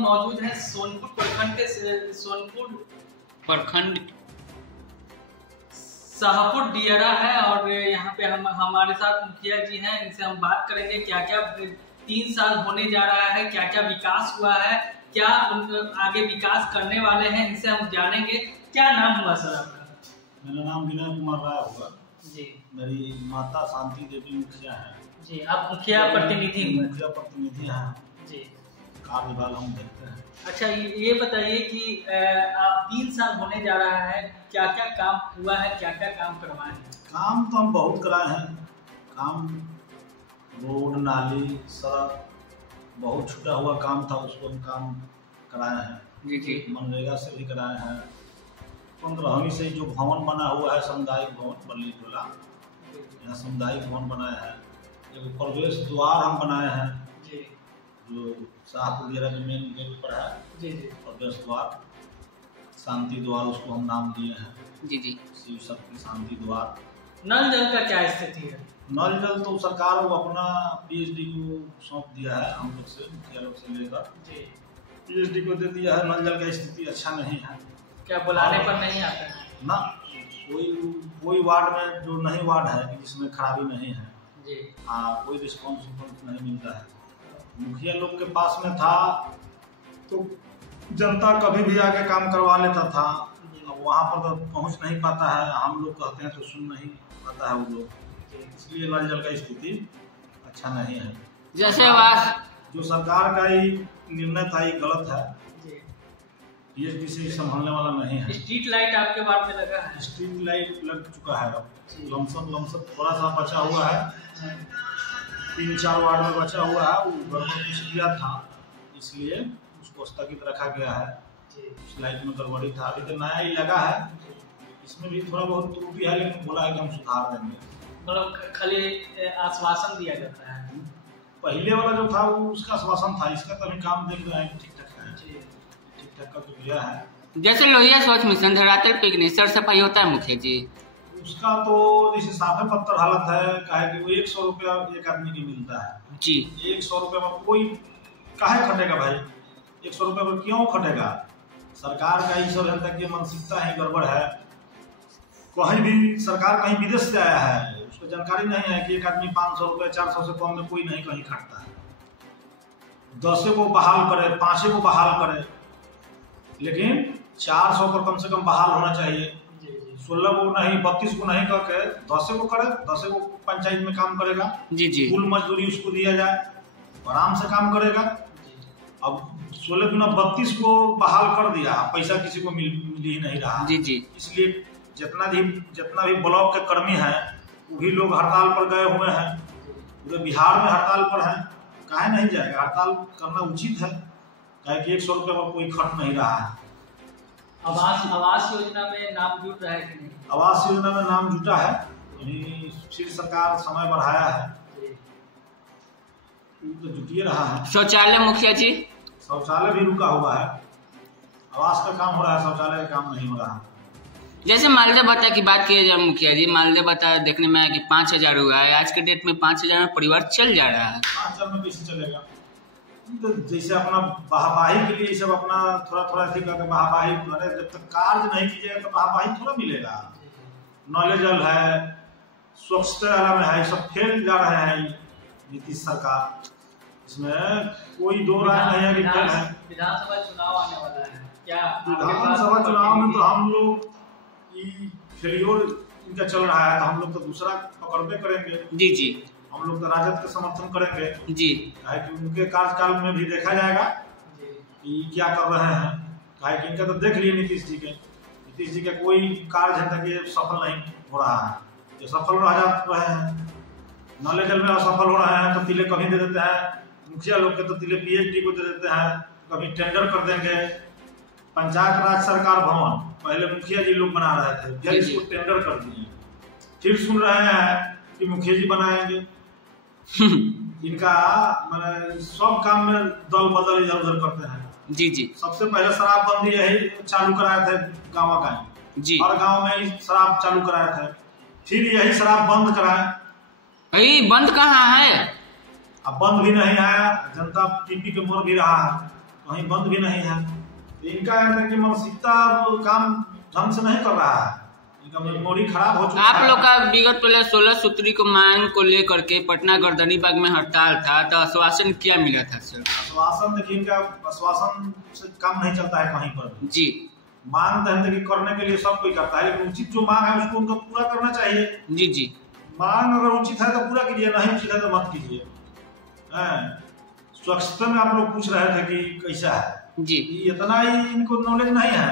हम मौजूद हैं सोनपुर प्रखंड के सोनपुर प्रखंड शाहपुर दियरा है और यहाँ पे हमारे साथ मुखिया जी हैं। इनसे हम बात करेंगे क्या क्या 3 साल होने जा रहा है, क्या क्या विकास हुआ है, क्या आगे विकास करने वाले हैं, इनसे हम जानेंगे। क्या नाम हुआ सर आपका? मेरा नाम विनय कुमार राय होगा जी। मेरी माता शांति देवी मुखिया है जी। आप मुखिया प्रतिनिधि हैं? मुखिया प्रतिनिधि हैं जी। कार्य विभाग हम देखते हैं। अच्छा, ये बताइए कि 3 साल होने जा रहा है, क्या क्या काम हुआ है, क्या क्या काम करवाए हैं? काम तो हम बहुत कराए हैं। काम रोड नाली सड़क बहुत छूटा हुआ काम था, उसको हम काम कराए हैं जी जी। मनरेगा से भी कराए हैं। 15वीं से जो भवन बना हुआ है सामुदायिक भवन बल्ली टोला, यहाँ सामुदायिक भवन बनाया है। एक प्रवेश द्वार हम बनाए हैं जी, जो शाहपुर दियरा के मेन गेट पर है जी जी। प्रवेश द्वार, शांति द्वार उसको हम नाम दिए हैं जी जी। शिव शक्ति शांति द्वार। नल जल का क्या स्थिति है? नल जल तो सरकार को अपना पीएचडी को सौंप दिया है, हम लोग से मुखिया लोग से लेकर जी पीएचडी को दे दिया है। नल जल की स्थिति अच्छा नहीं है। क्या बुलाने पर नहीं आता है ना? कोई वार्ड में जो नहीं वार्ड है जिसमें खराबी नहीं है जी, हाँ, कोई रिस्पॉन्स नहीं मिलता है। मुखिया लोग के पास में था तो जनता कभी भी आके काम करवा लेता था। अब वहाँ पर तो पहुँच नहीं पाता है, हम लोग कहते हैं तो सुन नहीं पाता है वो लोग, इसलिए नल जल का स्थिति अच्छा नहीं है। जैसे जो सरकार का ही निर्णय था ये गलत है, पीएचडी से संभालने वाला नहीं है। स्ट्रीट लाइट आपके वार्ड में लगा है? स्ट्रीट लाइट लग चुका है, अब लमसम थोड़ा सा बचा हुआ है, 3-4 वार्ड में बचा हुआ है। वो गड़बड़ कुछ किया था इसलिए उसको स्थगित रखा गया है। उस लाइट में गड़बड़ी था, अभी तो नया ही लगा है, इसमें भी थोड़ा बहुत त्रुटि है, लेकिन बोला है कि हम सुधार देंगे। मतलब खाली आश्वासन दिया जाता है? पहले वाला जो था वो उसका आश्वासन था, इसका तो अभी काम देख रहे हैं ठीक ठाक है, ठीक ठाक का तो किया है। जैसे लोहिया स्वच्छ मिशन धरातल पिकनिक सर सफाई होता है मुखिया जी, उसका तो जैसे साफे पत्थर हालत है, काहे कि वो 100 रुपया एक आदमी की मिलता है जी। 100 रुपये में कोई काहे खटेगा भाई? 100 रुपये पर क्यों खटेगा? सरकार का ही रहता है कि मानसिकता ही गड़बड़ है। कहीं भी सरकार कहीं विदेश से आया है, उसको जानकारी नहीं है कि एक आदमी 500 रुपये 400 से कम में कोई नहीं कहीं खटता है। 10 को बहाल करे, 5 को बहाल करे, लेकिन 400 पर कम से कम बहाल होना चाहिए। 16 को नहीं, 32 को नहीं करके 10 को करे, 10 को पंचायत में काम करेगा जी जी, कुल मजदूरी उसको दिया जाए, आराम से काम करेगा। अब 16 गुना 32 को बहाल कर दिया, पैसा किसी को मिल ही नहीं रहा जी जी। इसलिए जितना भी ब्लॉक के कर्मी हैं वो भी लोग हड़ताल पर गए हुए हैं, पूरे बिहार में हड़ताल पर हैं। काहे नहीं जाएगा? हड़ताल करना उचित है, काहे कि 100 रुपये पर कोई खट नहीं रहा है। आवास योजना में नाम जुट रहा है कि नहीं? आवास योजना में नाम जुटा है, फिर सरकार समय बढ़ाया है तो जुटिए रहा है। शौचालय मुखिया जी? शौचालय भी रुका हुआ है, आवास का काम हो रहा है, शौचालय का काम नहीं हो रहा है। जैसे मालदह भत्ता की बात की जाए मुखिया जी, मालदह भत्ता देखने में आया कि 5000 हुआ है, आज के डेट में 5000 में परिवार चल जा रहा है। 5000 में कैसे चलेगा? तो जैसे अपना वाहवाही के लिए सब अपना थोड़ा थी करके वाहवाही, जब तक कार्य नहीं कीजिएगा तो वाहवाही थोड़ा मिलेगा। नल जल है, स्वच्छता वाला में है, सब फेल जा रहे हैं नीतीश सरकार, इसमें कोई दो राय नहीं है कि फेल है। विधानसभा चुनाव आने वाला है, क्या विधानसभा चुनाव में तो हम लोग फेलियोर इनका चल रहा है, तो हम लोग तो दूसरा पकड़बे करेंगे जी जी। हम लोग तो राजद का समर्थन करेंगे जी, कि उनके कार्यकाल में भी देखा जाएगा कि क्या कर रहे हैं। काहे कि इनका तो देख लिए नीतीश जी के कोई कार्य है कि सफल नहीं हो रहा है, जो सफल रह रहे हैं। नल जल में असफल हो रहे हैं तो तिले कभी दे देते हैं, मुखिया लोग के तो तिले पीएचडी को दे देते हैं, कभी टेंडर कर देंगे। पंचायत राज सरकार भवन पहले मुखिया जी लोग बना रहे थे, फिर इसको टेंडर कर दिए, फिर सुन रहे हैं कि मुखिया जी बनाएंगे। इनका मैंने सब काम में दल बदल इधर उधर करते हैं जी जी। सबसे पहले शराबबंदी यही चालू कराए थे गाँव जी, हर गांव में शराब चालू कराए थे, फिर यही शराब बंद कराए। बंद कहाँ है? अब बंद भी नहीं है, जनता टीपी के मोर भी रहा है, कहीं बंद भी नहीं है। इनका कि मानसिकता काम ढंग से नहीं कर रहा है, इनका मेमोरी खराब हो चुका है। आप लोग का विगत पहले 16 सूत्री को मांग को लेकर के पटना गर्दनीबाग में हड़ताल था, तो आश्वासन क्या मिला था सर? आश्वासन देखिए, इनका आश्वासन से काम नहीं चलता है कहीं पर जी। मांग देखिए करने के लिए सब कोई करता है, लेकिन उचित जो मांग है उसको उनको पूरा करना चाहिए। जी जी। मांग अगर उचित है तो पूरा कीजिए, नहीं उचित है तो मत कीजिए। स्वच्छता में आप लोग पूछ रहे थे कि कैसा है जी, इतना ही इनको नॉलेज नहीं है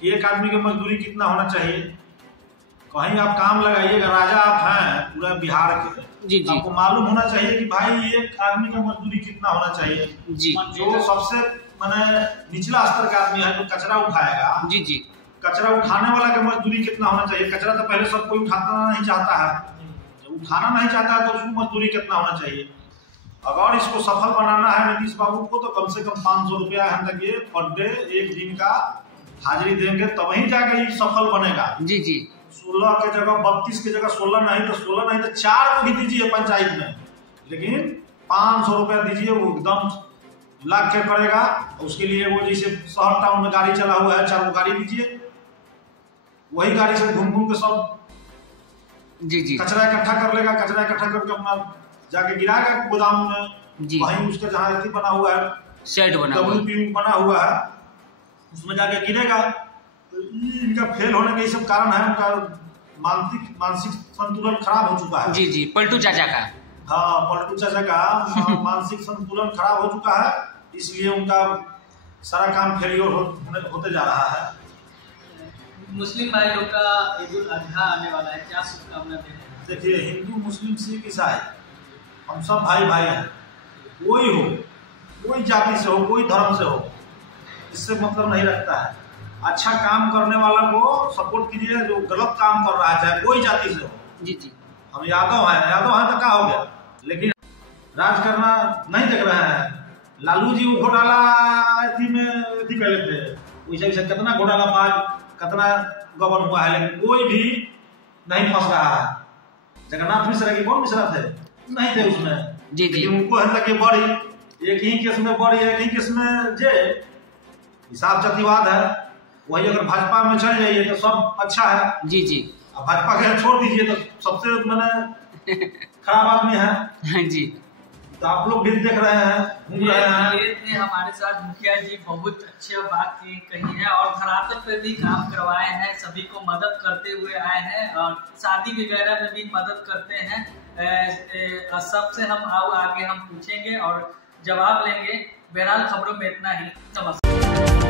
कि एक आदमी की मजदूरी कितना होना चाहिए। कहीं आप काम लगाइएगा, राजा आप हैं पूरा बिहार के, जी जी, आपको मालूम होना चाहिए कि भाई एक आदमी का मजदूरी कितना होना चाहिए। जी। जो सबसे माने निचला स्तर का आदमी है जो कचरा उठाएगा, जी जी, कचरा उठाने वाला का मजदूरी कितना होना चाहिए। कचरा तो पहले सब कोई उठाना नहीं चाहता है, जब उठाना नहीं चाहता है तो उसको मजदूरी कितना होना चाहिए। अगर इसको सफल बनाना है नीतीश बाबू को तो कम से कम 500 रुपया हम तक ये पर डे एक दिन का हाजिरी देंगे, तभी जाके ये सफल बनेगा। जी जी। 16 के जगह 32 के जगह 16 नहीं तो 4 को भी दीजिए पंचायत में, लेकिन 500 रुपया दीजिए, वो एकदम लाख के करेगा। उसके लिए वो जैसे शहर टाउन में गाड़ी चला हुआ है, 4 गाड़ी दीजिए, वही गाड़ी से घूम घूम के सब जी जी कचरा इकट्ठा कर लेगा। कचरा इकट्ठा करके अपना जाके गिराएगा गोदाम में, वहीं उसका जहाँ बना हुआ है शेड बना हुआ है उसमें जाके गिरेगा। इनका फेल होने के सब कारण है, उनका मानसिक संतुलन खराब हो चुका है। जी जी, पलटू चाचा का, हाँ पलटू चाचा का मानसिक संतुलन खराब हो चुका है, इसलिए उनका सारा काम फेलियर होते जा रहा है। मुस्लिम भाई लोग का ईद उल अजहा आने वाला है, क्या शुभकामना दे रहे हैं? देखिए, हिंदू मुस्लिम सिख ईसाई हम सब भाई भाई हैं, कोई हो, कोई जाति से हो, कोई धर्म से हो, इससे मतलब नहीं रखता है। अच्छा काम करने वाला को सपोर्ट कीजिए, जो गलत काम कर रहा है चाहे कोई जाति से हो। जी जी, हम यादव हैं तो क्या हो गया, लेकिन राज करना नहीं देख रहे हैं। लालू जी वो घोटाला कर लेते, वैसे कितना घोटाला बाज कितना गबन हुआ है, लेकिन कोई भी नहीं फंस रहा है। जगन्नाथ मिश्रा की कौन मिश्रा थे, नहीं थे उसमें। जी जी, उनको है कि बड़ी एक ही केस में बड़ी, एक ही केस में जेल, हिसाब जातिवाद है। वही अगर भाजपा में चल जाइए तो सब अच्छा है। जी जी, अब भाजपा के छोड़ दीजिए तो सबसे मैंने खराब आदमी है। जी, तो आप लोग भी देख रहे हैं। ये हमारे साथ मुखिया जी बहुत अच्छी बात कही है और धरातल पे भी काम करवाए हैं, सभी को मदद करते हुए आए हैं और शादी वगैरह में भी मदद करते हैं। सबसे हम आगे हम पूछेंगे और जवाब लेंगे। बहरहाल खबरों में इतना ही, नमस्कार।